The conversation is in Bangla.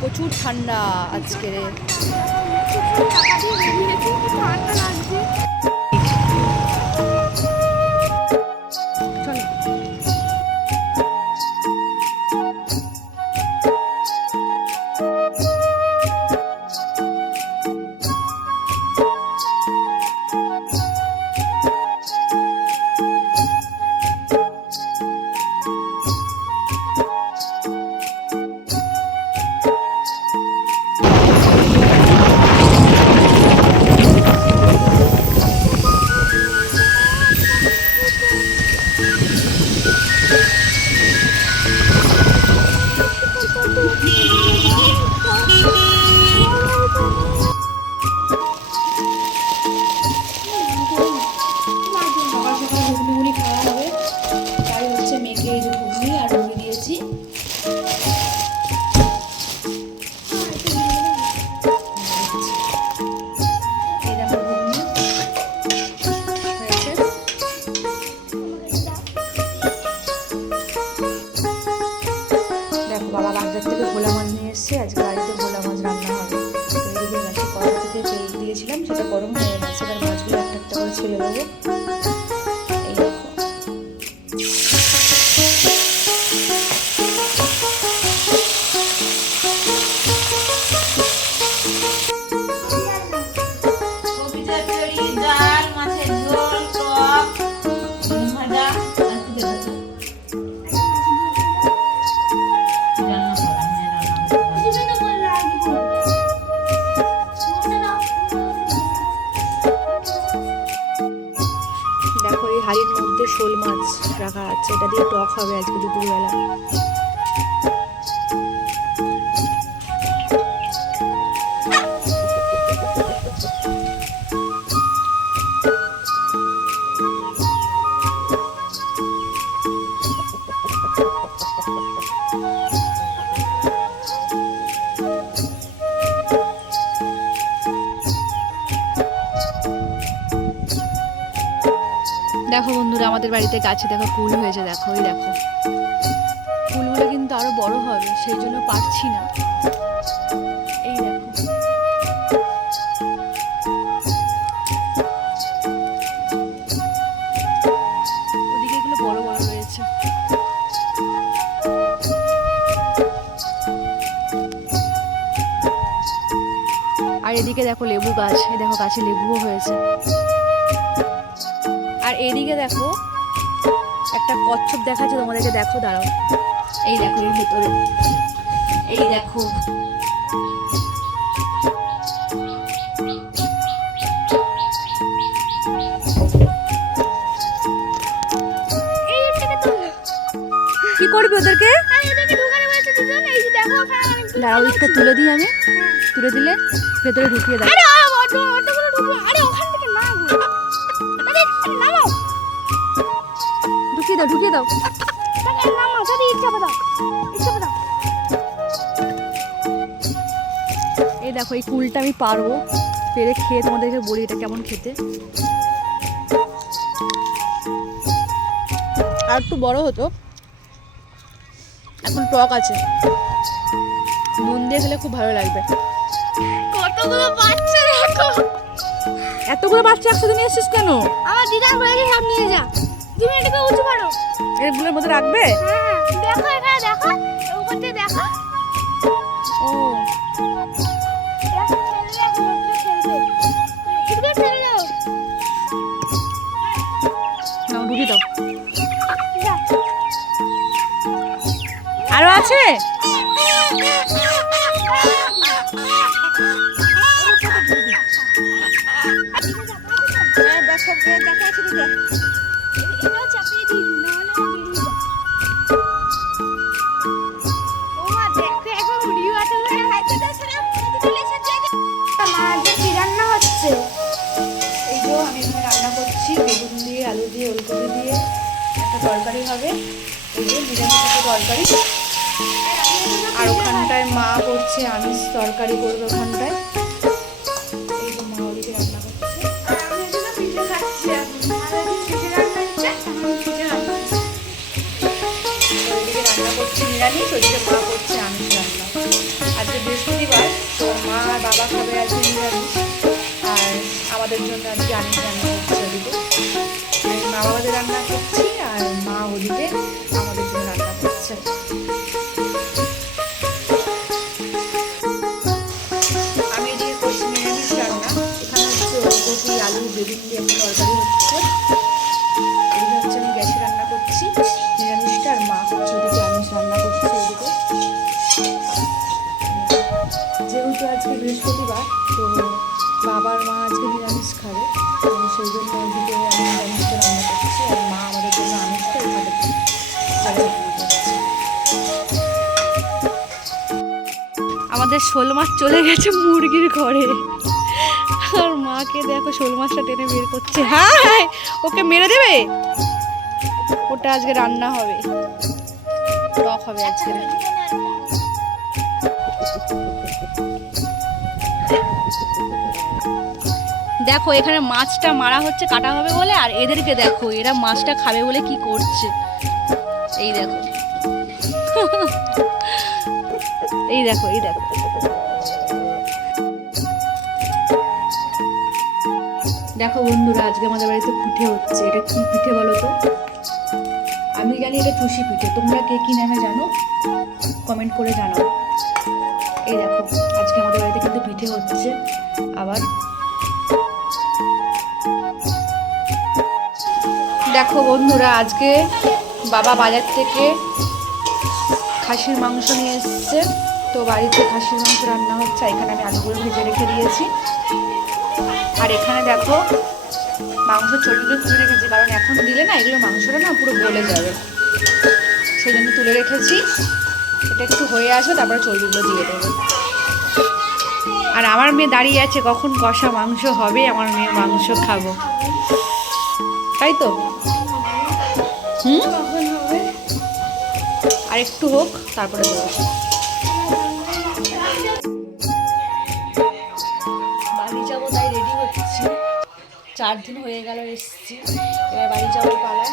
প্রচুর ঠান্ডা আজকে ঠান্ডা লাগছে। বাজার থেকে ভোলা মাছ নিয়ে এসেছি, আজকে বাড়িতে ভোলা মাছ রান্না হবে। তো এদিকে গ্যাসে কড়া থেকে তেল দিয়েছিলাম সেটা গরম হয়ে গেছে, এবার মাছগুলো একটা একটা করে ছেড়ে দেবো। মাছ রাখা আছে। এটা দিয়ে টক হবে আজকে দুপুরবেলা। দেখো বন্ধুরা, আমাদের বাড়িতে গাছে দেখো কুল হয়েছে, দেখো ওই দেখো। কুলগুলো কিন্তু আরও বড় হবে, সেই জন্য পারছি না। এই দেখো। ওদিকে এগুলো বড় বড় রয়েছে। আর এদিকে দেখো লেবু গাছ দেখো গাছে লেবুও হয়েছে। এদিকে দেখো একটা কচ্ছপ দেখাচ্ছে তোমাদেরকে। দেখো দাঁড়াও। এই দেখো এর ভেতরে। এই দেখো। এই কি করবি ওদেরকে? এই দাঁড়াও তুলে দিই আমি। তুলে দিলে ভেতরে ঢুকিয়ে দাও। ঢুকিয়ে দাও। ঢুকিয়ে দাও তাকে ইচ্ছা দাও ইচ্ছা দাও এই দেখো এই কুলটা আমি পারব। পেরে খেয়ে তোমাদেরকে বলি এটা কেমন খেতে। আর একটু বড় হতো। এখন টক আছে। নুন দিয়ে খেলে খুব ভালো লাগবে। কতগুলো বাচ্চা এতগুলো বাচ্চা একসাথে নিয়ে এসেছিস কেন? আমার দিদার বলেছে সব নিয়ে যা। তুমি এটাকে উঁচু পারো এগুলোর মধ্যে রাখবে? হ্যাঁ দেখো এখানে দেখো উপর থেকে দেখো। ও। দাও। আরও আছে? তরকারি হবে। এই যে নিরামিষ একটা তরকারি। আর ওখানটায় মা করছে আমিষ তরকারি করবে ওখানটায়। করছে। আমি রান্না আমি বৃহস্পতিবার, তো মা আর বাবা খাবে আজকে নিরামিষ। আর আমাদের জন্য আজকে আমিষ রান্না করছে। মা ওদিকে আমাদের শোল মাছ চলে গেছে মুরগির ঘরে। আর মাকে দেখো শোল মাছটা টেনে বের করছে। হ্যাঁ ওকে মেরে দেবে? ওটা আজকে রান্না হবে। টক হবে আজকে। দেখো, এখানে মাছটা মারা হচ্ছে, কাটা হবে বলে, আর এদেরকে দেখো, এরা মাছটা খাবে বলে কি করছে। এই দেখো। এই দেখো এই দেখো। দেখো বন্ধুরা, আজকে আমাদের বাড়িতে পিঠে হচ্ছে। এটা কি পিঠে বলো তো? আমি জানি এটা টুসি পিঠে। তোমরা কে কি নামে জানো? কমেন্ট করে জানাও। এই দেখো, আজকে আমাদের বাড়িতে কিন্তু পিঠে হচ্ছে। আবার দেখো বন্ধুরা, আজকে বাবা বাজার থেকে খাসির মাংস নিয়ে এসেছে। তো বাড়িতে খাসির মাংস রান্না হচ্ছে, এখানে আমি আলুগুলো ভেজে রেখে দিয়েছি। আর এখানে দেখো, মাংস চর্বিগুলো তুলে রেখেছি, কারণ এখন দিলে না এগুলো মাংসটা না পুরো গলে যাবে। সেই জন্য তুলে রেখেছি। এটা একটু হয়ে আসবে তারপরে চর্বিগুলো দিয়ে দেবো। আর আমার মেয়ে দাঁড়িয়ে আছে, কখন কষা মাংস হবে, আমার মেয়ে মাংস খাব। তাই তো? হুম? একটু হোক, তারপরে দেবো বাড়ি যাব তাই রেডি হচ্ছি। চার দিন হয়ে গেল এসছি। এবার বাড়ি যাওয়ার পালা।